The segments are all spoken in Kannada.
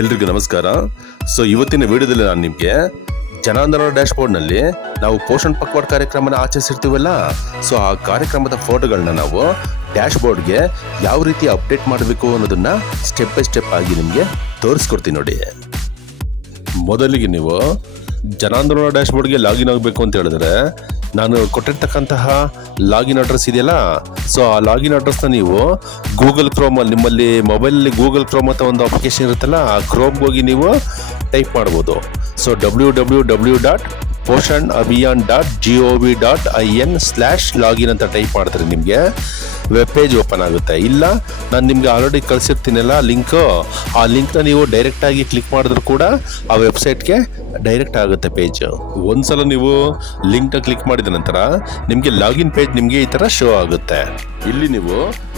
ಎಲ್ರಿಗೂ ನಮಸ್ಕಾರ. ಇವತ್ತಿನ ವಿಡಿಯೋದಲ್ಲಿ ನಾನು ನಿಮಗೆ ಜನಾಂದೋಲನ ಡ್ಯಾಶ್ ಬೋರ್ಡ್ನಲ್ಲಿ ನಾವು ಪೋಷಣ್ ಪಕ್ವಾಡ್ ಕಾರ್ಯಕ್ರಮನ ಆಚರಿಸಿರ್ತೀವಲ್ಲ, ಆ ಕಾರ್ಯಕ್ರಮದ ಫೋಟೋಗಳನ್ನ ನಾವು ಡ್ಯಾಶ್ ಬೋರ್ಡ್ಗೆ ಯಾವ ರೀತಿ ಅಪ್ಡೇಟ್ ಮಾಡಬೇಕು ಅನ್ನೋದನ್ನ ಸ್ಟೆಪ್ ಬೈ ಸ್ಟೆಪ್ ಆಗಿ ನಿಮಗೆ ತೋರಿಸ್ಕೊಡ್ತೀನಿ ನೋಡಿ. ಮೊದಲಿಗೆ ನೀವು ಜನಾಂದೋಲನ ಡ್ಯಾಶ್ ಬೋರ್ಡ್ಗೆ ಲಾಗಿನ್ ಆಗಬೇಕು ಅಂತ ಹೇಳಿದ್ರೆ ನಾನು ಕೊಟ್ಟಿರ್ತಕ್ಕಂತಹ ಲಾಗಿನ್ ಅಡ್ರೆಸ್ ಇದೆಯಲ್ಲ, ಆ ಲಾಗಿನ್ ಅಡ್ರೆಸ್ನ ನೀವು ಗೂಗಲ್ ಕ್ರೋಮಲ್ಲಿ ನಿಮ್ಮಲ್ಲಿ ಮೊಬೈಲಲ್ಲಿ ಗೂಗಲ್ ಕ್ರೋಮ್ ಅಂತ ಒಂದು ಅಪ್ಲಿಕೇಶನ್ ಇರುತ್ತಲ್ಲ, ಆ ಕ್ರೋಮ್ಗೆ ಹೋಗಿ ನೀವು ಟೈಪ್ ಮಾಡ್ಬೋದು. www.poshanabhiyan.gov.in/login ಅಂತ ಟೈಪ್ ಮಾಡಿದ್ರೆ ನಿಮಗೆ ವೆಬ್ ಪೇಜ್ ಓಪನ್ ಆಗುತ್ತೆ. ಇಲ್ಲ ನಾನು ನಿಮ್ಗೆ ಆಲ್ರೆಡಿ ಕಳಿಸಿರ್ತೀನಲ್ಲ ಲಿಂಕು, ಆ ಲಿಂಕ್ನ ನೀವು ಡೈರೆಕ್ಟಾಗಿ ಕ್ಲಿಕ್ ಮಾಡಿದ್ರು ಕೂಡ ಆ ವೆಬ್ಸೈಟ್ಗೆ ಡೈರೆಕ್ಟ್ ಆಗುತ್ತೆ ಪೇಜ್. ಒಂದ್ಸಲ ನೀವು ಲಿಂಕ್ನ ಕ್ಲಿಕ್ ಮಾಡಿದ ನಂತರ ನಿಮಗೆ ಲಾಗಿನ್ ಪೇಜ್ ನಿಮಗೆ ಈ ಥರ ಶೋ ಆಗುತ್ತೆ. ಇಲ್ಲಿ ನೀವು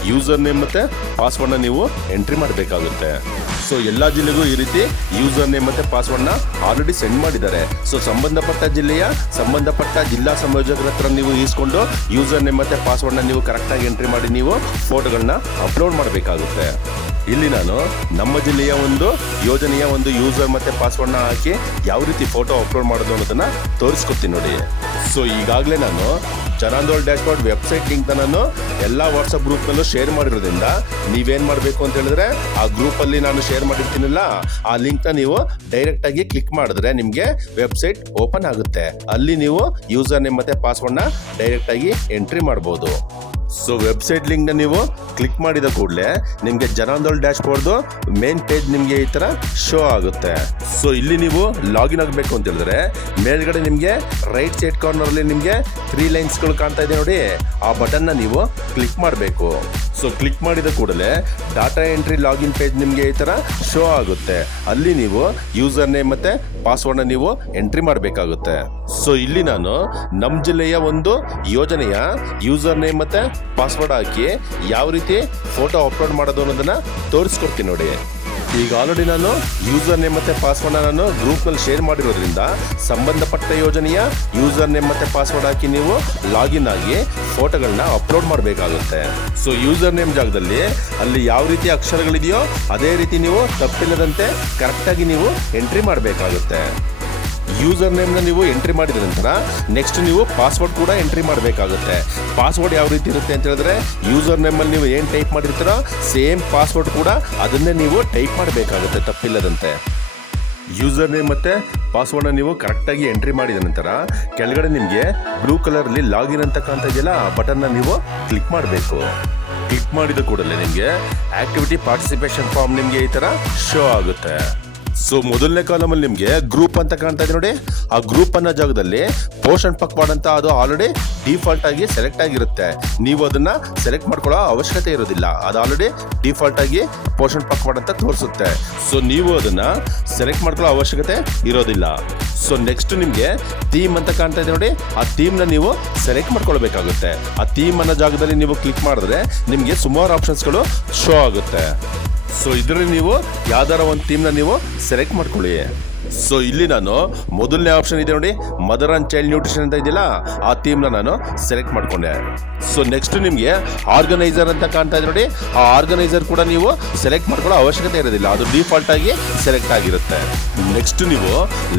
ಯೂಸರ್ ನೇಮ್ ಮತ್ತು ಪಾಸ್ವರ್ಡ್ನ ನೀವು ಎಂಟ್ರಿ ಮಾಡಬೇಕಾಗುತ್ತೆ. ಎಲ್ಲ ಜಿಲ್ಲೆಗೂ ಈ ರೀತಿ ಯೂಸರ್ ನೇಮ್ ಮತ್ತು ಪಾಸ್ವರ್ಡ್ನ ಆಲ್ರೆಡಿ ಸೆಂಡ್ ಮಾಡಿದ್ದಾರೆ. ಸಂಬಂಧಪಟ್ಟ ಜಿಲ್ಲೆಯ ಸಂಬಂಧಪಟ್ಟ ಜಿಲ್ಲಾ ಸಂಯೋಜಕರ ಹತ್ರ ನೀವು ಈಸ್ಕೊಂಡು ಯೂಸರ್ ನೇಮ್ ಮತ್ತು ಪಾಸ್ವರ್ಡ್ನ ನೀವು ಕರೆಕ್ಟಾಗಿ ಎಂಟ್ರಿ ಮಾಡಿ ನೀವು ಫೋಟೋಗಳನ್ನ ಅಪ್ಲೋಡ್ ಮಾಡಬೇಕಾಗುತ್ತೆ. ಇಲ್ಲಿ ನಾನು ನಮ್ಮ ಜಿಲ್ಲೆಯ ಒಂದು ಯೋಜನೆಯ ಒಂದು ಯೂಸರ್ ಮತ್ತು ಪಾಸ್ವರ್ಡ್ನ ಹಾಕಿ ಯಾವ ರೀತಿ ಫೋಟೋ ಅಪ್ಲೋಡ್ ಮಾಡೋದು ಅನ್ನೋದನ್ನ ತೋರಿಸ್ಕೊಡ್ತೀನಿ ನೋಡಿ. ಈಗಾಗಲೇ ನಾನು ಜನಾಂದೋಲನ ಡ್ಯಾಶ್ ಬೋರ್ಡ್ ವೆಬ್ಸೈಟ್ ಲಿಂಕ್ನ ನಾನು ಎಲ್ಲ ವಾಟ್ಸಪ್ ಗ್ರೂಪ್ನಲ್ಲೂ ಶೇರ್ ಮಾಡಿರೋದ್ರಿಂದ ನೀವೇನು ಮಾಡಬೇಕು ಅಂತ ಹೇಳಿದ್ರೆ ಆ ಗ್ರೂಪಲ್ಲಿ ನಾನು ಶೇರ್ ಮಾಡಿರ್ತೀನಲ್ಲ, ಆ ಲಿಂಕ್ನ ನೀವು ಡೈರೆಕ್ಟಾಗಿ ಕ್ಲಿಕ್ ಮಾಡಿದ್ರೆ ನಿಮಗೆ ವೆಬ್ಸೈಟ್ ಓಪನ್ ಆಗುತ್ತೆ. ಅಲ್ಲಿ ನೀವು ಯೂಸರ್ ನೇಮ್ ಮತ್ತು ಪಾಸ್ವರ್ಡ್ನ ಡೈರೆಕ್ಟಾಗಿ ಎಂಟ್ರಿ ಮಾಡ್ಬೋದು. ವೆಬ್ಸೈಟ್ ಲಿಂಕ್ನ ನೀವು ಕ್ಲಿಕ್ ಮಾಡಿದ ಕೂಡಲೇ ನಿಮಗೆ ಜನಾಂದೋಲನ ಡ್ಯಾಶ್ ಬೋರ್ಡ್ದು ಮೇನ್ ಪೇಜ್ ನಿಮಗೆ ಈ ಥರ ಶೋ ಆಗುತ್ತೆ. ಇಲ್ಲಿ ನೀವು ಲಾಗಿನ್ ಆಗಬೇಕು ಅಂತ ಹೇಳಿದ್ರೆ ಮೇಲ್ಗಡೆ ನಿಮಗೆ ರೈಟ್ ಸೈಡ್ ಕಾರ್ನರಲ್ಲಿ ನಿಮಗೆ 3 ಲೈನ್ಸ್ಗಳು ಕಾಣ್ತಾ ಇದೆ ನೋಡಿ, ಆ ಬಟನ್ನ ನೀವು ಕ್ಲಿಕ್ ಮಾಡಬೇಕು. ಕ್ಲಿಕ್ ಮಾಡಿದ ಕೂಡಲೇ ಡಾಟಾ ಎಂಟ್ರಿ ಲಾಗಿನ್ ಪೇಜ್ ನಿಮಗೆ ಈ ಥರ ಶೋ ಆಗುತ್ತೆ. ಅಲ್ಲಿ ನೀವು ಯೂಸರ್ ನೇಮ್ ಮತ್ತು ಪಾಸ್ವರ್ಡ್ನ ನೀವು ಎಂಟ್ರಿ ಮಾಡಬೇಕಾಗುತ್ತೆ. ಇಲ್ಲಿ ನಾನು ನಮ್ಮ ಜಿಲ್ಲೆಯ ಒಂದು ಯೋಜನೆಯ ಯೂಸರ್ ನೇಮ್ ಮತ್ತು ಪಾಸ್ವರ್ಡ್ ಹಾಕಿ ಯಾವ ರೀತಿ ಫೋಟೋ ಅಪ್ಲೋಡ್ ಮಾಡೋದು ಅನ್ನೋದನ್ನ ತೋರಿಸ್ಕೊಡ್ತೀನಿ ನೋಡಿ. ಈಗ ಆಲ್ರೆಡಿ ನಾನು ಯೂಸರ್ ನೇಮ್ ಮತ್ತು ಪಾಸ್ವರ್ಡ್ನ ನಾನು ಗ್ರೂಪ್ನಲ್ಲಿ ಶೇರ್ ಮಾಡಿರೋದ್ರಿಂದ ಸಂಬಂಧಪಟ್ಟ ಯೋಜನೆಯ ಯೂಸರ್ ನೇಮ್ ಮತ್ತು ಪಾಸ್ವರ್ಡ್ ಹಾಕಿ ನೀವು ಲಾಗಿನ್ ಆಗಿ ಫೋಟೋಗಳನ್ನ ಅಪ್ಲೋಡ್ ಮಾಡಬೇಕಾಗುತ್ತೆ. ಯೂಸರ್ ನೇಮ್ ಜಾಗದಲ್ಲಿ ಅಲ್ಲಿ ಯಾವ ರೀತಿ ಅಕ್ಷರಗಳಿದೆಯೋ ಅದೇ ರೀತಿ ನೀವು ತಪ್ಪಿಲ್ಲದಂತೆ ಕರೆಕ್ಟಾಗಿ ನೀವು ಎಂಟ್ರಿ ಮಾಡಬೇಕಾಗುತ್ತೆ. ಯೂಸರ್ ನೇಮ್ನ ನೀವು ಎಂಟ್ರಿ ಮಾಡಿದ ನಂತರ ನೆಕ್ಸ್ಟ್ ನೀವು ಪಾಸ್ವರ್ಡ್ ಕೂಡ ಎಂಟ್ರಿ ಮಾಡಬೇಕಾಗುತ್ತೆ. ಪಾಸ್ವರ್ಡ್ ಯಾವ ರೀತಿ ಇರುತ್ತೆ ಅಂತ ಹೇಳಿದ್ರೆ ಯೂಸರ್ ನೇಮಲ್ಲಿ ನೀವು ಏನು ಟೈಪ್ ಮಾಡಿರ್ತೀರೋ ಸೇಮ್ ಪಾಸ್ವರ್ಡ್ ಕೂಡ ಅದನ್ನೇ ನೀವು ಟೈಪ್ ಮಾಡಬೇಕಾಗುತ್ತೆ ತಪ್ಪಿಲ್ಲದಂತೆ. ಯೂಸರ್ ನೇಮ್ ಮತ್ತು ಪಾಸ್ವರ್ಡ್ನ ನೀವು ಕರೆಕ್ಟಾಗಿ ಎಂಟ್ರಿ ಮಾಡಿದ ನಂತರ ಕೆಳಗಡೆ ನಿಮಗೆ ಬ್ಲೂ ಕಲರಲ್ಲಿ ಲಾಗಿನ್ ಅಂತ ಕಾಣ್ತಾ ಇದೆಯಲ್ಲ, ಆ ಬಟನ್ನ ನೀವು ಕ್ಲಿಕ್ ಮಾಡಬೇಕು. ಕ್ಲಿಕ್ ಮಾಡಿದ ಕೂಡಲೇ ನಿಮಗೆ ಆಕ್ಟಿವಿಟಿ ಪಾರ್ಟಿಸಿಪೇಷನ್ ಫಾರ್ಮ್ ನಿಮಗೆ ಈ ಥರ ಶೋ ಆಗುತ್ತೆ. ಮೊದಲನೇ ಕಾಲಮಲ್ಲಿ ನಿಮಗೆ ಗ್ರೂಪ್ ಅಂತ ಕಾಣ್ತಾ ಇದೆ ನೋಡಿ, ಆ ಗ್ರೂಪ್ ಅನ್ನೋ ಜಾಗದಲ್ಲಿ ಪೋಷಣ್ ಪಕ್ವಾಡ್ ಅಂತ ಅದು ಆಲ್ರೆಡಿ ಡಿಫಾಲ್ಟ್ ಆಗಿ ಸೆಲೆಕ್ಟ್ ಆಗಿರುತ್ತೆ. ನೀವು ಅದನ್ನ ಸೆಲೆಕ್ಟ್ ಮಾಡ್ಕೊಳ್ಳೋ ಅವಶ್ಯಕತೆ ಇರೋದಿಲ್ಲ, ಅದು ಆಲ್ರೆಡಿ ಡಿಫಾಲ್ಟ್ ಆಗಿ ಪೋಷಣ್ ಪಕ್ವಾಡ್ ಅಂತ ತೋರಿಸುತ್ತೆ. ನೀವು ಅದನ್ನ ಸೆಲೆಕ್ಟ್ ಮಾಡ್ಕೊಳ್ಳೋ ಅವಶ್ಯಕತೆ ಇರೋದಿಲ್ಲ. ನೆಕ್ಸ್ಟ್ ನಿಮಗೆ ಥೀಮ್ ಅಂತ ಕಾಣ್ತಾ ಇದೆ ನೋಡಿ, ಆ ಥೀಮ್ನ ನೀವು ಸೆಲೆಕ್ಟ್ ಮಾಡ್ಕೊಳ್ಬೇಕಾಗುತ್ತೆ. ಆ ಥೀಮ್ ಅನ್ನೋ ಜಾಗದಲ್ಲಿ ನೀವು ಕ್ಲಿಕ್ ಮಾಡಿದ್ರೆ ನಿಮಗೆ ಸುಮಾರು ಆಪ್ಷನ್ಸ್ಗಳು ಶೋ ಆಗುತ್ತೆ. ಇದರಲ್ಲಿ ನೀವು ಯಾವ್ದಾರ ಒಂದು ಥೀಮ್ನ ನೀವು ಸೆಲೆಕ್ಟ್ ಮಾಡ್ಕೊಳ್ಳಿ. ಇಲ್ಲಿ ನಾನು ಮೊದಲನೇ ಆಪ್ಷನ್ ಇದೆ ನೋಡಿ, ಮದರ್ ಅಂಡ್ ಚೈಲ್ಡ್ ನ್ಯೂಟ್ರಿಷನ್ ಅಂತ ಇದೆಯಲ್ಲ, ಆ ಥೀಮ್ನ ನಾನು ಸೆಲೆಕ್ಟ್ ಮಾಡ್ಕೊಂಡೆ. ನೆಕ್ಸ್ಟ್ ನಿಮಗೆ ಆರ್ಗನೈಸರ್ ಅಂತ ಕಾಣ್ತಾ ಇದೆ ನೋಡಿ, ಆ ಆರ್ಗನೈಸರ್ ಕೂಡ ನೀವು ಸೆಲೆಕ್ಟ್ ಮಾಡ್ಕೊಳ್ಳೋ ಅವಶ್ಯಕತೆ ಇರೋದಿಲ್ಲ, ಅದು ಡಿಫಾಲ್ಟ್ ಆಗಿ ಸೆಲೆಕ್ಟ್ ಆಗಿರುತ್ತೆ. ನೆಕ್ಸ್ಟ್ ನೀವು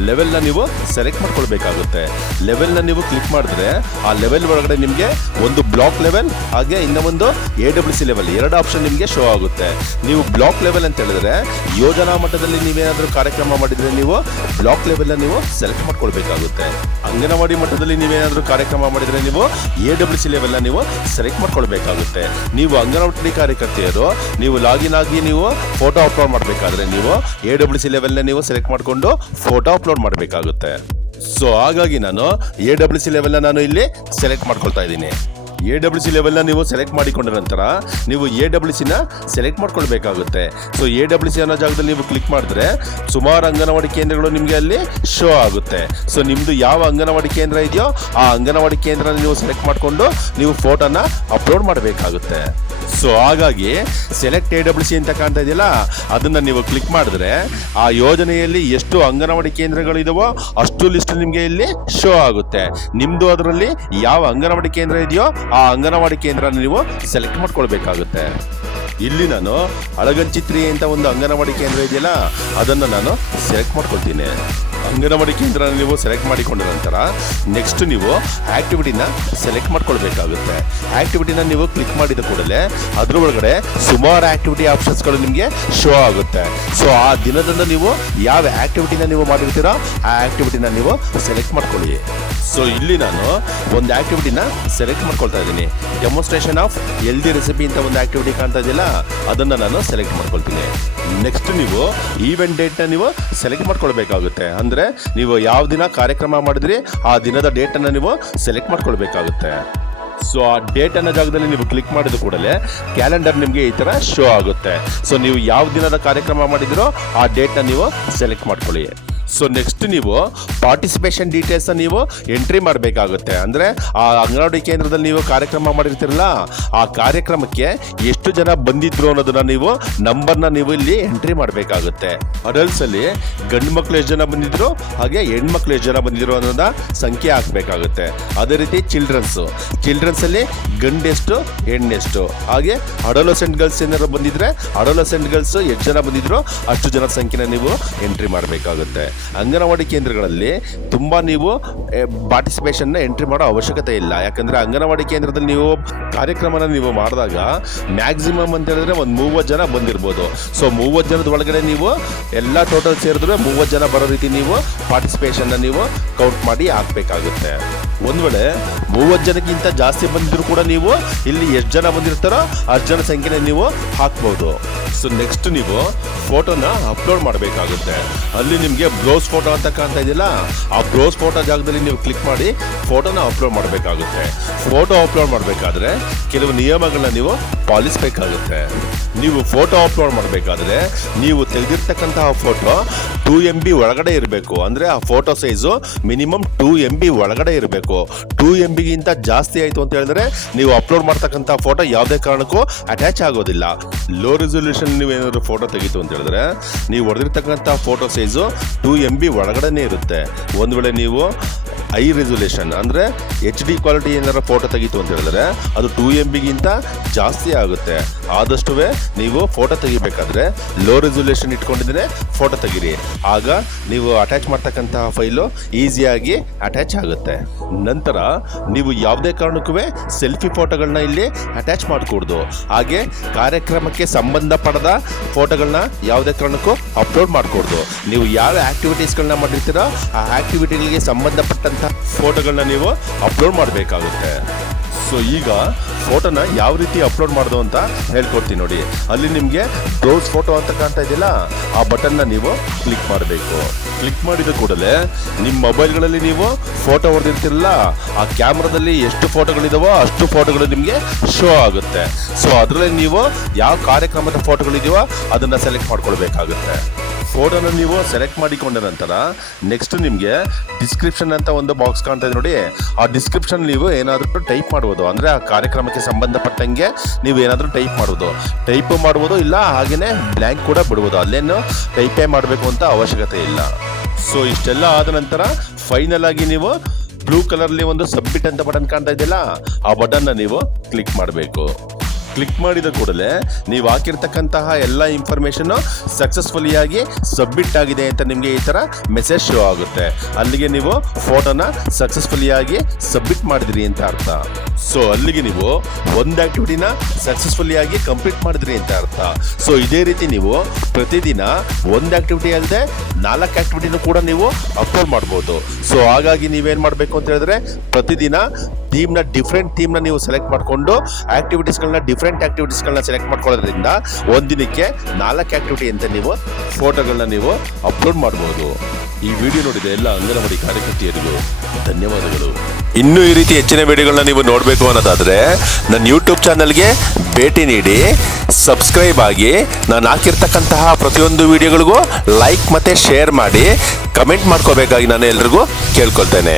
ಲೆವೆಲ್ನ ನೀವು ಸೆಲೆಕ್ಟ್ ಮಾಡ್ಕೊಳ್ಬೇಕಾಗುತ್ತೆ. ಲೆವೆಲ್ನ ನೀವು ಕ್ಲಿಕ್ ಮಾಡಿದ್ರೆ ಆ ಲೆವೆಲ್ ಒಳಗಡೆ ನಿಮಗೆ ಒಂದು ಬ್ಲಾಕ್ ಲೆವೆಲ್ ಹಾಗೆ ಇನ್ನೊಂದು AWC ಲೆವೆಲ್ 2 ಆಪ್ಷನ್ ನಿಮಗೆ ಶೋ ಆಗುತ್ತೆ. ನೀವು ಬ್ಲಾಕ್ ಲೆವೆಲ್ ಅಂತ ಹೇಳಿದ್ರೆ ಯೋಜನಾ ಮಟ್ಟದಲ್ಲಿ ನೀವೇನಾದರೂ ಕಾರ್ಯಕ್ರಮ ಮಾಡಿದ್ರೆ ನೀವು ಬ್ಲಾಕ್ ಲೆವೆಲ್ ನೀವು ಸೆಲೆಕ್ಟ್ ಮಾಡ್ಕೊಳ್ಬೇಕಾಗುತ್ತೆ. ಅಂಗನವಾಡಿ ಮಟ್ಟದಲ್ಲಿ ನೀವೇನಾದರೂ ಕಾರ್ಯಕ್ರಮ ಮಾಡಿದ್ರೆ ನೀವು AWC ಲೆವೆಲ್ ನೀವು ಸೆಲೆಕ್ಟ್ ಮಾಡ್ಕೊಳ್ಬೇಕಾಗುತ್ತೆ. ನೀವು ಅಂಗನವಾಡಿ ಕಾರ್ಯಕರ್ತೆಯರು ನೀವು ಲಾಗಿನ್ ಆಗಿ ನೀವು ಫೋಟೋ ಅಪ್ಲೋಡ್ ಮಾಡಬೇಕಾದ್ರೆ ನೀವು AWC ಲೆವೆಲ್ನ ನೀವು ಸೆಲೆಕ್ಟ್ ಮಾಡಿಕೊಂಡು ಫೋಟೋ ಅಪ್ಲೋಡ್ ಮಾಡಬೇಕಾಗುತ್ತೆ. ಹಾಗಾಗಿ ನಾನು AWC ಲೆವೆಲ್ನ ನಾನು ಇಲ್ಲಿ ಸೆಲೆಕ್ಟ್ ಮಾಡ್ಕೊಳ್ತಾ ಇದ್ದೀನಿ. AWC ಲೆವೆಲ್ನ ನೀವು ಸೆಲೆಕ್ಟ್ ಮಾಡಿಕೊಂಡ ನಂತರ ನೀವು AWCನ ಸೆಲೆಕ್ಟ್ ಮಾಡ್ಕೊಳ್ಬೇಕಾಗುತ್ತೆ. AWC ಅನ್ನೋ ಜಾಗದಲ್ಲಿ ನೀವು ಕ್ಲಿಕ್ ಮಾಡಿದ್ರೆ ಸುಮಾರು ಅಂಗನವಾಡಿ ಕೇಂದ್ರಗಳು ನಿಮಗೆ ಅಲ್ಲಿ ಶೋ ಆಗುತ್ತೆ. ನಿಮ್ಮದು ಯಾವ ಅಂಗನವಾಡಿ ಕೇಂದ್ರ ಇದೆಯೋ ಆ ಅಂಗನವಾಡಿ ಕೇಂದ್ರನ ನೀವು ಸೆಲೆಕ್ಟ್ ಮಾಡಿಕೊಂಡು ನೀವು ಫೋಟೋನ ಅಪ್ಲೋಡ್ ಮಾಡಬೇಕಾಗುತ್ತೆ. ಹಾಗಾಗಿ ಸೆಲೆಕ್ಟ್ AWC ಅಂತ ಕಾಣ್ತಾ ಇದೆಯಲ್ಲ, ಅದನ್ನು ನೀವು ಕ್ಲಿಕ್ ಮಾಡಿದ್ರೆ ಆ ಯೋಜನೆಯಲ್ಲಿ ಎಷ್ಟು ಅಂಗನವಾಡಿ ಕೇಂದ್ರಗಳಿದಾವೋ ಅಷ್ಟು ಲಿಸ್ಟ್ ನಿಮಗೆ ಇಲ್ಲಿ ಶೋ ಆಗುತ್ತೆ. ನಿಮ್ಮದು ಅದರಲ್ಲಿ ಯಾವ ಅಂಗನವಾಡಿ ಕೇಂದ್ರ ಇದೆಯೋ ಆ ಅಂಗನವಾಡಿ ಕೇಂದ್ರನ ನೀವು ಸೆಲೆಕ್ಟ್ ಮಾಡ್ಕೊಳ್ಬೇಕಾಗುತ್ತೆ. ಇಲ್ಲಿ ನಾನು ಅಳಗಂಚಿತ್ರಿ ಅಂತ ಒಂದು ಅಂಗನವಾಡಿ ಕೇಂದ್ರ ಇದೆಯಲ್ಲ ಅದನ್ನು ನಾನು ಸೆಲೆಕ್ಟ್ ಮಾಡ್ಕೊಳ್ತೀನಿ. ಅಂಗನವಾಡಿ ಕೇಂದ್ರ ನೀವು ಸೆಲೆಕ್ಟ್ ಮಾಡಿಕೊಂಡ ನಂತರ ನೆಕ್ಸ್ಟ್ ನೀವು ಆಕ್ಟಿವಿಟಿನ ಸೆಲೆಕ್ಟ್ ಮಾಡ್ಕೊಳ್ಬೇಕಾಗುತ್ತೆ. ಆಕ್ಟಿವಿಟಿನ ನೀವು ಕ್ಲಿಕ್ ಮಾಡಿದ ಕೂಡಲೇ ಅದ್ರ ಒಳಗಡೆ ಸುಮಾರು ಆಕ್ಟಿವಿಟಿ ಆಪ್ಷನ್ಸ್ಗಳು ನಿಮಗೆ ಶೋ ಆಗುತ್ತೆ. ಸೊ ಆ ದಿನದಂದು ನೀವು ಯಾವ ಆಕ್ಟಿವಿಟಿನ ನೀವು ಮಾಡಿರ್ತೀರೋ ಆ ಆಕ್ಟಿವಿಟಿನ ನೀವು ಸೆಲೆಕ್ಟ್ ಮಾಡ್ಕೊಳ್ಳಿ. ಸೊ ಇಲ್ಲಿ ನಾನು ಒಂದು ಆಕ್ಟಿವಿಟಿನ ಸೆಲೆಕ್ಟ್ ಮಾಡ್ಕೊಳ್ತಾ ಇದ್ದೀನಿ. ಡೆಮೋನ್ಸ್ಟ್ರೇಷನ್ ಆಫ್ ಹೆಲ್ದಿ ರೆಸಿಪಿ ಅಂತ ಒಂದು ಆಕ್ಟಿವಿಟಿ ಕಾಣ್ತಾ ಇದೆಯಲ್ಲ ಅದನ್ನು ನಾನು ಸೆಲೆಕ್ಟ್ ಮಾಡ್ಕೊಳ್ತೀನಿ. ನೆಕ್ಸ್ಟ್ ನೀವು ಈವೆಂಟ್ ಡೇಟ್ನ ನೀವು ಸೆಲೆಕ್ಟ್ ಮಾಡ್ಕೊಳ್ಬೇಕಾಗುತ್ತೆ. ಅಂದರೆ ನೀವು ಯಾವ ದಿನ ಕಾರ್ಯಕ್ರಮ ಮಾಡಿದ್ರಿ ಆ ದಿನದ ಡೇಟನ್ನು ನೀವು ಸೆಲೆಕ್ಟ್ ಮಾಡ್ಕೊಳ್ಬೇಕಾಗುತ್ತೆ. ಸೊ ಆ ಡೇಟ್ ಅನ್ನೋ ಜಾಗದಲ್ಲಿ ನೀವು ಕ್ಲಿಕ್ ಮಾಡಿದ ಕೂಡಲೇ ಕ್ಯಾಲೆಂಡರ್ ನಿಮಗೆ ಈ ಥರ ಶೋ ಆಗುತ್ತೆ. ಸೊ ನೀವು ಯಾವ ದಿನದ ಕಾರ್ಯಕ್ರಮ ಮಾಡಿದಿರೋ ಆ ಡೇಟ್ನ ನೀವು ಸೆಲೆಕ್ಟ್ ಮಾಡ್ಕೊಳ್ಳಿ. ಸೊ ನೆಕ್ಸ್ಟ್ ನೀವು ಪಾರ್ಟಿಸಿಪೇಷನ್ ಡೀಟೇಲ್ಸ್ನ ನೀವು ಎಂಟ್ರಿ ಮಾಡಬೇಕಾಗುತ್ತೆ. ಅಂದರೆ ಆ ಅಂಗನವಾಡಿ ಕೇಂದ್ರದಲ್ಲಿ ನೀವು ಕಾರ್ಯಕ್ರಮ ಮಾಡಿರ್ತೀರಲ್ಲ ಆ ಕಾರ್ಯಕ್ರಮಕ್ಕೆ ಎಷ್ಟು ಜನ ಬಂದಿದ್ರು ಅನ್ನೋದನ್ನ ನೀವು ನಂಬರ್ನ ನೀವು ಇಲ್ಲಿ ಎಂಟ್ರಿ ಮಾಡಬೇಕಾಗುತ್ತೆ. ಅಡಲ್ಟ್ಸಲ್ಲಿ ಗಂಡು ಮಕ್ಕಳು ಎಷ್ಟು ಜನ ಬಂದಿದ್ರು ಹಾಗೆ ಹೆಣ್ಮಕ್ಳು ಎಷ್ಟು ಜನ ಬಂದಿದ್ರು ಅನ್ನೋದ ಸಂಖ್ಯೆ ಹಾಕಬೇಕಾಗುತ್ತೆ. ಅದೇ ರೀತಿ ಚಿಲ್ಡ್ರನ್ಸಲ್ಲಿ ಗಂಡೆಷ್ಟು ಹೆಣ್ಣೆಷ್ಟು, ಹಾಗೆ ಅಡೋಲಸೆಂಟ್ ಗರ್ಲ್ಸ್ ಏನಾದ್ರು ಬಂದಿದ್ರೆ ಅಡೋಲಸೆಂಟ್ ಗರ್ಲ್ಸ್ ಎಷ್ಟು ಜನ ಬಂದಿದ್ರು ಅಷ್ಟು ಜನದ ಸಂಖ್ಯೆನ ನೀವು ಎಂಟ್ರಿ ಮಾಡಬೇಕಾಗುತ್ತೆ. ಅಂಗನವಾಡಿ ಕೇಂದ್ರಗಳಲ್ಲಿ ತುಂಬ ನೀವು ಪಾರ್ಟಿಸಿಪೇಷನ್ನ ಎಂಟ್ರಿ ಮಾಡೋ ಅವಶ್ಯಕತೆ ಇಲ್ಲ. ಯಾಕಂದರೆ ಅಂಗನವಾಡಿ ಕೇಂದ್ರದಲ್ಲಿ ನೀವು ಕಾರ್ಯಕ್ರಮನ ನೀವು ಮಾಡಿದಾಗ ಮ್ಯಾಕ್ಸಿಮಮ್ ಅಂತ ಹೇಳಿದ್ರೆ ಒಂದು 30 ಜನ ಬಂದಿರ್ಬೋದು. ಸೊ 30 ಜನದ ಒಳಗಡೆ ನೀವು ಎಲ್ಲ ಟೋಟಲ್ ಸೇರಿದ್ರೆ 30 ಜನ ಬರೋ ರೀತಿ ನೀವು ಪಾರ್ಟಿಸಿಪೇಷನ್ನ ನೀವು ಕೌಂಟ್ ಮಾಡಿ ಹಾಕಬೇಕಾಗುತ್ತೆ. ಒಂದು ವೇಳೆ 30 ಜನಕ್ಕಿಂತ ಜಾಸ್ತಿ ಬಂದಿದ್ರು ಕೂಡ ನೀವು ಇಲ್ಲಿ ಎಷ್ಟು ಜನ ಬಂದಿರ್ತಾರೋ ಅಷ್ಟು ಜನ ಸಂಖ್ಯೆನ ನೀವು ಹಾಕ್ಬೋದು. ಸೊ ನೆಕ್ಸ್ಟ್ ನೀವು ಫೋಟೋನ ಅಪ್ಲೋಡ್ ಮಾಡಬೇಕಾಗುತ್ತೆ. ಅಲ್ಲಿ ನಿಮಗೆ ಬ್ರೌಸ್ ಫೋಟೋ ಅಂತ ಕಾಣ್ತಾ ಇದೆಯಲ್ಲ ಆ ಬ್ರೌಸ್ ಫೋಟೋ ಜಾಗದಲ್ಲಿ ನೀವು ಕ್ಲಿಕ್ ಮಾಡಿ ಫೋಟೋನ ಅಪ್ಲೋಡ್ ಮಾಡಬೇಕಾಗುತ್ತೆ. ಫೋಟೋ ಅಪ್ಲೋಡ್ ಮಾಡಬೇಕಾದ್ರೆ ಕೆಲವು ನಿಯಮಗಳನ್ನ ನೀವು ಪಾಲಿಸಬೇಕಾಗುತ್ತೆ. ನೀವು ಫೋಟೋ ಅಪ್ಲೋಡ್ ಮಾಡಬೇಕಾದ್ರೆ ನೀವು ತೆಗೆದಿರ್ತಕ್ಕಂತಹ ಫೋಟೋ 2 MB ಒಳಗಡೆ ಇರಬೇಕು. ಅಂದರೆ ಆ ಫೋಟೋ ಸೈಜು ಮಿನಿಮಮ್ 2 MB ಒಳಗಡೆ ಇರಬೇಕು. 2 MBಗಿಂತ ಜಾಸ್ತಿ ಆಯಿತು ಅಂತ ಹೇಳಿದ್ರೆ ನೀವು ಅಪ್ಲೋಡ್ ಮಾಡ್ತಕ್ಕಂಥ ಫೋಟೋ ಯಾವುದೇ ಕಾರಣಕ್ಕೂ ಅಟ್ಯಾಚ್ ಆಗೋದಿಲ್ಲ. ಲೋ ರೆಸೊಲ್ಯೂಷನ್ ನೀವು ಏನಾದರೂ ಫೋಟೋ ತೆಗೀತು ಅಂತ ಹೇಳಿದ್ರೆ ನೀವು ಹೊಡೆದಿರ್ತಕ್ಕಂಥ ಫೋಟೋ ಸೈಜು 2 MB ಒಳಗಡೆನೇ ಇರುತ್ತೆ. ಒಂದು ವೇಳೆ ನೀವು ಹೈ ರೆಸೊಲ್ಯೂಷನ್ ಅಂದರೆ HD ಕ್ವಾಲಿಟಿ ಏನಾದ್ರು ಫೋಟೋ ತೆಗೀತು ಅಂತ ಹೇಳಿದ್ರೆ ಅದು 2 MBಗಿಂತ ಜಾಸ್ತಿ ಆಗುತ್ತೆ. ಆದಷ್ಟು ನೀವು ಫೋಟೋ ತೆಗಿಬೇಕಾದ್ರೆ ಲೋ ರೆಸೊಲ್ಯೂಷನ್ ಇಟ್ಕೊಂಡಿದ್ರೆ ಫೋಟೋ ತೆಗೀರಿ. ಆಗ ನೀವು ಅಟ್ಯಾಚ್ ಮಾಡ್ತಕ್ಕಂತಹ ಫೈಲು ಈಸಿಯಾಗಿ ಅಟ್ಯಾಚ್ ಆಗುತ್ತೆ. ನಂತರ ನೀವು ಯಾವುದೇ ಕಾರಣಕ್ಕೂ ಸೆಲ್ಫಿ ಫೋಟೋಗಳನ್ನ ಇಲ್ಲಿ ಅಟ್ಯಾಚ್ ಮಾಡಕೂಡ್ದು. ಹಾಗೆ ಕಾರ್ಯಕ್ರಮಕ್ಕೆ ಸಂಬಂಧಪಡದ ಫೋಟೋಗಳನ್ನ ಯಾವುದೇ ಕಾರಣಕ್ಕೂ ಅಪ್ಲೋಡ್ ಮಾಡಕೂಡ್ದು. ನೀವು ಯಾವ ಆಕ್ಟಿವಿಟೀಸ್ಗಳನ್ನ ಮಾಡಿರ್ತೀರೋ ಆ ಆಕ್ಟಿವಿಟಿಗಳಿಗೆ ಸಂಬಂಧಪಟ್ಟಂಥ ಫೋಟೋಗಳನ್ನ ನೀವು ಅಪ್ಲೋಡ್ ಮಾಡಬೇಕಾಗುತ್ತೆ. ಸೊ ಈಗ ಫೋಟೋನ ಯಾವ ರೀತಿ ಅಪ್ಲೋಡ್ ಮಾಡೋದು ಅಂತ ಹೇಳ್ಕೊಡ್ತೀನಿ ನೋಡಿ. ಅಲ್ಲಿ ನಿಮಗೆ ಬ್ರೌಸ್ ಫೋಟೋ ಅಂತ ಕಾಣ್ತಾ ಇದೆಯಲ್ಲ ಆ ಬಟನ್ನ ನೀವು ಕ್ಲಿಕ್ ಮಾಡಬೇಕು. ಕ್ಲಿಕ್ ಮಾಡಿದ ಕೂಡಲೇ ನಿಮ್ಮ ಮೊಬೈಲ್ಗಳಲ್ಲಿ ನೀವು ಫೋಟೋ ಹೊಡೆದಿರ್ತಿರಲ್ಲ ಆ ಕ್ಯಾಮ್ರಾದಲ್ಲಿ ಎಷ್ಟು ಫೋಟೋಗಳಿದಾವೋ ಅಷ್ಟು ಫೋಟೋಗಳು ನಿಮಗೆ ಶೋ ಆಗುತ್ತೆ. ಸೊ ಅದರಲ್ಲಿ ನೀವು ಯಾವ ಕಾರ್ಯಕ್ರಮದ ಫೋಟೋಗಳಿದೆಯೋ ಅದನ್ನು ಸೆಲೆಕ್ಟ್ ಮಾಡ್ಕೊಳ್ಬೇಕಾಗುತ್ತೆ. ಫೋಟೋನ ನೀವು ಸೆಲೆಕ್ಟ್ ಮಾಡಿಕೊಂಡ ನಂತರ ನೆಕ್ಸ್ಟ್ ನಿಮಗೆ ಡಿಸ್ಕ್ರಿಪ್ಷನ್ ಅಂತ ಒಂದು ಬಾಕ್ಸ್ ಕಾಣ್ತಾ ಇದೆ ನೋಡಿ. ಆ ಡಿಸ್ಕ್ರಿಪ್ಷನ್ ನೀವು ಏನಾದರೂ ಟೈಪ್ ಮಾಡ್ಬೋದು. ಅಂದರೆ ಆ ಕಾರ್ಯಕ್ರಮಕ್ಕೆ ಸಂಬಂಧಪಟ್ಟಂಗೆ ನೀವು ಏನಾದರೂ ಟೈಪ್ ಮಾಡ್ಬೋದು, ಇಲ್ಲ ಹಾಗೆಯೇ ಬ್ಲ್ಯಾಂಕ್ ಕೂಡ ಬಿಡ್ಬೋದು. ಅಲ್ಲೇನು ಟೈಪೇ ಮಾಡಬೇಕು ಅಂತ ಅವಶ್ಯಕತೆ ಇಲ್ಲ. ಸೊ ಇಷ್ಟೆಲ್ಲ ಆದ ನಂತರ ಫೈನಲ್ ಆಗಿ ನೀವು ಬ್ಲೂ ಕಲರ್ಲಿ ಒಂದು ಸಬ್ಮಿಟ್ ಅಂತ ಬಟನ್ ಕಾಣ್ತಾ ಇದೆಯಲ್ಲ ಆ ಬಟನ್ನ ನೀವು ಕ್ಲಿಕ್ ಮಾಡಬೇಕು. ಕ್ಲಿಕ್ ಮಾಡಿದ ಕೂಡಲೇ ನೀವು ಹಾಕಿರ್ತಕ್ಕಂತಹ ಎಲ್ಲ ಇನ್ಫಾರ್ಮೇಷನ್ ಸಕ್ಸಸ್ಫುಲಿಯಾಗಿ ಸಬ್ಮಿಟ್ ಆಗಿದೆ ಅಂತ ನಿಮಗೆ ಈ ಥರ ಮೆಸೇಜ್ ಶೋ ಆಗುತ್ತೆ. ಅಲ್ಲಿಗೆ ನೀವು ಫೋಟೋನ ಸಕ್ಸಸ್ಫುಲಿಯಾಗಿ ಸಬ್ಮಿಟ್ ಮಾಡಿದ್ರಿ ಅಂತ ಅರ್ಥ. ಸೊ ಅಲ್ಲಿಗೆ ನೀವು ಒಂದು ಆಕ್ಟಿವಿಟಿನ ಸಕ್ಸಸ್ಫುಲಿಯಾಗಿ ಕಂಪ್ಲೀಟ್ ಮಾಡಿದ್ರಿ ಅಂತ ಅರ್ಥ. ಸೊ ಇದೇ ರೀತಿ ನೀವು ಪ್ರತಿದಿನ ಒಂದು ಆಕ್ಟಿವಿಟಿ ಅಲ್ಲದೆ 4 ಆಕ್ಟಿವಿಟಿನೂ ಕೂಡ ನೀವು ಅಪ್ಲೋಡ್ ಮಾಡ್ಬೋದು. ಸೊ ಹಾಗಾಗಿ ನೀವೇನು ಮಾಡಬೇಕು ಅಂತ ಹೇಳಿದ್ರೆ ಪ್ರತಿದಿನ ಡಿಫ್ರೆಂಟ್ ಥೀಮ್ನ ನೀವು ಸೆಲೆಕ್ಟ್ ಮಾಡಿಕೊಂಡು ಡಿಫ್ರೆಂಟ್ ಆಕ್ಟಿವಿಟೀಸ್ಗಳನ್ನ ಸೆಲೆಕ್ಟ್ ಮಾಡ್ಕೊಳ್ಳೋದ್ರಿಂದ ಒಂದಿನಕ್ಕೆ 4 ಆಕ್ಟಿವಿಟಿ ಅಂತ ನೀವು ಫೋಟೋಗಳನ್ನ ನೀವು ಅಪ್ಲೋಡ್ ಮಾಡ್ಬೋದು. ಈ ವಿಡಿಯೋ ನೋಡಿದ ಎಲ್ಲ ಅಂಗನವಾಡಿ ಕಾರ್ಯಕರ್ತೆಯರಿಗೂ ಧನ್ಯವಾದಗಳು. ಇನ್ನೂ ಈ ರೀತಿ ಹೆಚ್ಚಿನ ವಿಡಿಯೋಗಳನ್ನ ನೀವು ನೋಡಬೇಕು ಅನ್ನೋದಾದರೆ ನನ್ನ ಯೂಟ್ಯೂಬ್ ಚಾನಲ್ಗೆ ಭೇಟಿ ನೀಡಿ, ಸಬ್ಸ್ಕ್ರೈಬ್ ಆಗಿ, ನಾನು ಹಾಕಿರ್ತಕ್ಕಂತಹ ಪ್ರತಿಯೊಂದು ವಿಡಿಯೋಗಳಿಗೂ ಲೈಕ್ ಮತ್ತು ಶೇರ್ ಮಾಡಿ, ಕಮೆಂಟ್ ಮಾಡ್ಕೋಬೇಕಾಗಿ ನಾನು ಎಲ್ರಿಗೂ ಕೇಳ್ಕೊಳ್ತೇನೆ.